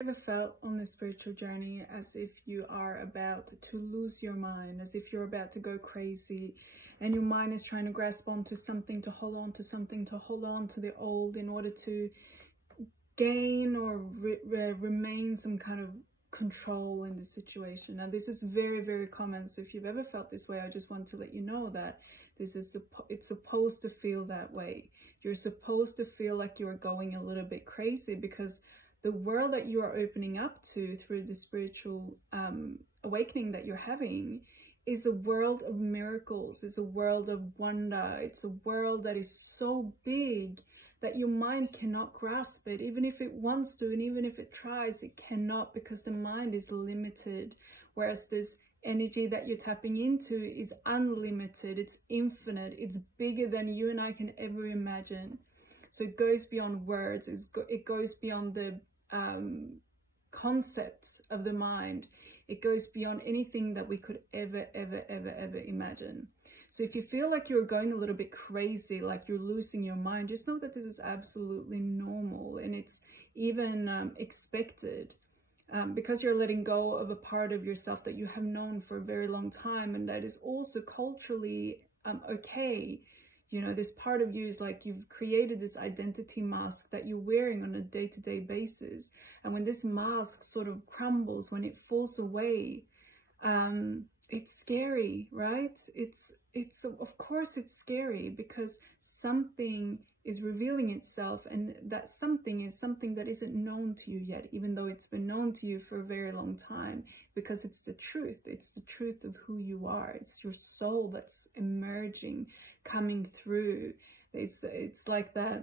Ever felt on this spiritual journey as if you are about to lose your mind, as if you're about to go crazy, and your mind is trying to grasp onto something, to hold on to something, to hold on to the old in order to gain or remain some kind of control in the situation? Now, this is very, very common. So if you've ever felt this way, I just want to let you know that it's supposed to feel that way. You're supposed to feel like you're going a little bit crazy, because the world that you are opening up to through the spiritual awakening that you're having is a world of miracles. It's a world of wonder. It's a world that is so big that your mind cannot grasp it. Even if it wants to, and even if it tries, it cannot, because the mind is limited. Whereas this energy that you're tapping into is unlimited. It's infinite. It's bigger than you and I can ever imagine. So it goes beyond words. It goes beyond the concepts of the mind. It goes beyond anything that we could ever imagine. So if you feel like you're going a little bit crazy, like you're losing your mind, just know that this is absolutely normal, and it's even expected, because you're letting go of a part of yourself that you have known for a very long time, and that is also culturally okay. You know, this part of you is like you've created this identity mask that you're wearing on a day-to-day basis. And when this mask sort of crumbles, when it falls away, it's scary, right? It's of course it's scary, because something is revealing itself, and that something is something that isn't known to you yet, even though it's been known to you for a very long time, because it's the truth. It's the truth of who you are. It's your soul that's emerging, coming through. It's like that,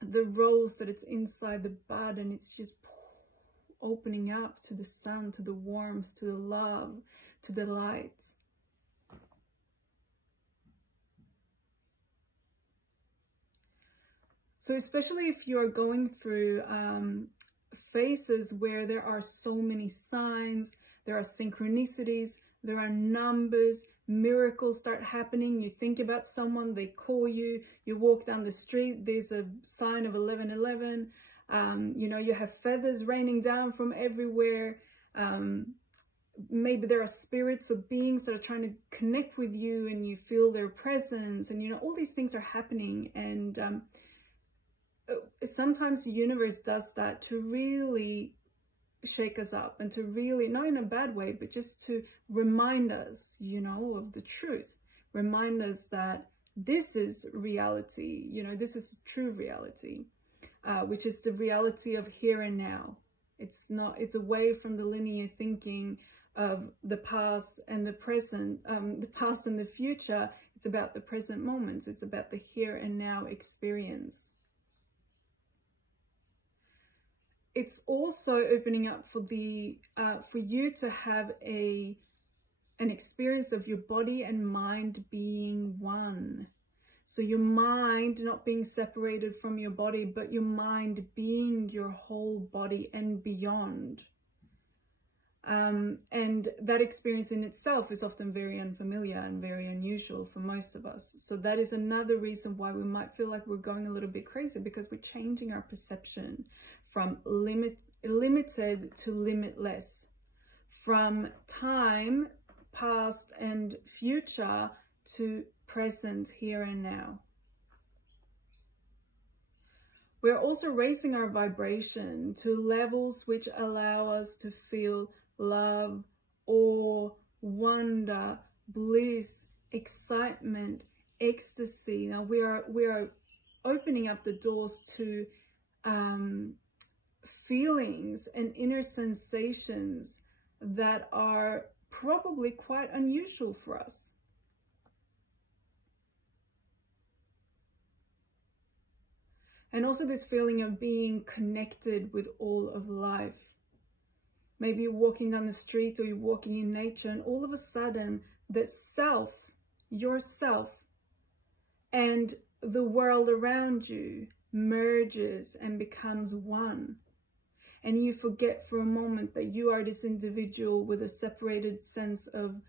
the rose that it's inside the bud, and it's just opening up to the sun, to the warmth, to the love, to the light. So especially if you're going through phases where there are so many signs, there are synchronicities, there are numbers, miracles start happening. You think about someone, they call you, you walk down the street, there's a sign of 1111. You know, you have feathers raining down from everywhere. Maybe there are spirits or beings that are trying to connect with you, and you feel their presence, and you know, all these things are happening. And sometimes the universe does that to really shake us up, and to really, not in a bad way, but just to remind us, you know, of the truth. Remind us that this is reality, you know, this is true reality, which is the reality of here and now. It's not, it's away from the linear thinking of the past and the present, the past and the future. It's about the present moments. It's about the here and now experience. It's also opening up for the for you to have an experience of your body and mind being one. So your mind not being separated from your body, but your mind being your whole body and beyond. And that experience in itself is often very unfamiliar and very unusual for most of us. So that is another reason why we might feel like we're going a little bit crazy, because we're changing our perception from limited to limitless, from time, past and future, to present, here and now. We're also raising our vibration to levels which allow us to feel love, awe, wonder, bliss, excitement, ecstasy. Now we are opening up the doors to feelings and inner sensations that are probably quite unusual for us. And also this feeling of being connected with all of life. Maybe you're walking down the street, or you're walking in nature, and all of a sudden that self, yourself, and the world around you merges and becomes one. And you forget for a moment that you are this individual with a separated sense of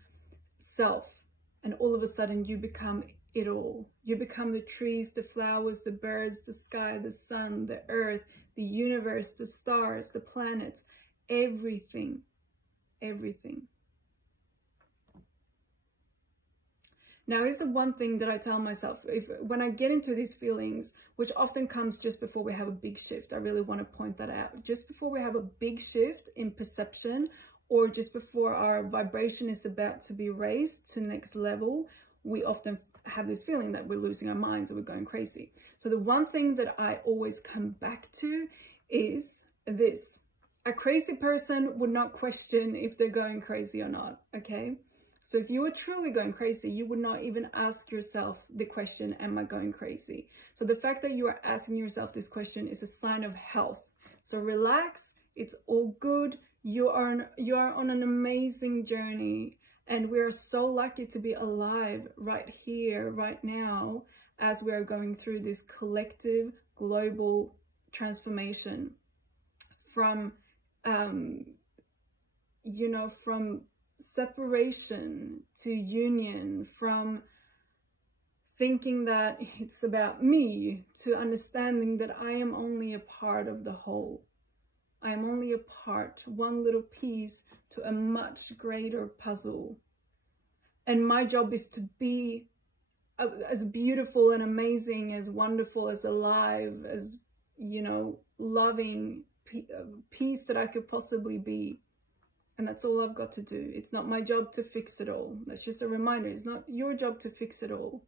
self. And all of a sudden you become it all. You become the trees, the flowers, the birds, the sky, the sun, the earth, the universe, the stars, the planets, everything, everything. Now, here's the one thing that I tell myself, when I get into these feelings, which often comes just before we have a big shift, I really want to point that out. Just before we have a big shift in perception, or just before our vibration is about to be raised to the next level, we often have this feeling that we're losing our minds or we're going crazy. So the one thing that I always come back to is this. A crazy person would not question if they're going crazy or not, okay? So if you were truly going crazy, you would not even ask yourself the question, am I going crazy? So the fact that you are asking yourself this question is a sign of health. So relax, it's all good. You are on an amazing journey, and we are so lucky to be alive right here, right now, as we are going through this collective global transformation from, you know, from separation to union, from thinking that it's about me to understanding that I am only a part of the whole. I am only a part, one little piece to a much greater puzzle. And my job is to be as beautiful and amazing, as wonderful, as alive, as, you know, loving piece that I could possibly be. And that's all I've got to do. It's not my job to fix it all. That's just a reminder. It's not your job to fix it all.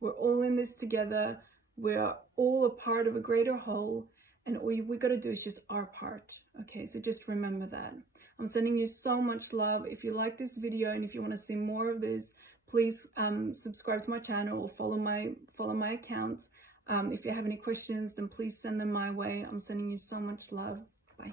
We're all in this together. We're all a part of a greater whole. And all we got to do is just our part. Okay, so just remember that. I'm sending you so much love. If you like this video and if you want to see more of this, please subscribe to my channel or follow my accounts. If you have any questions, then please send them my way. I'm sending you so much love. Bye.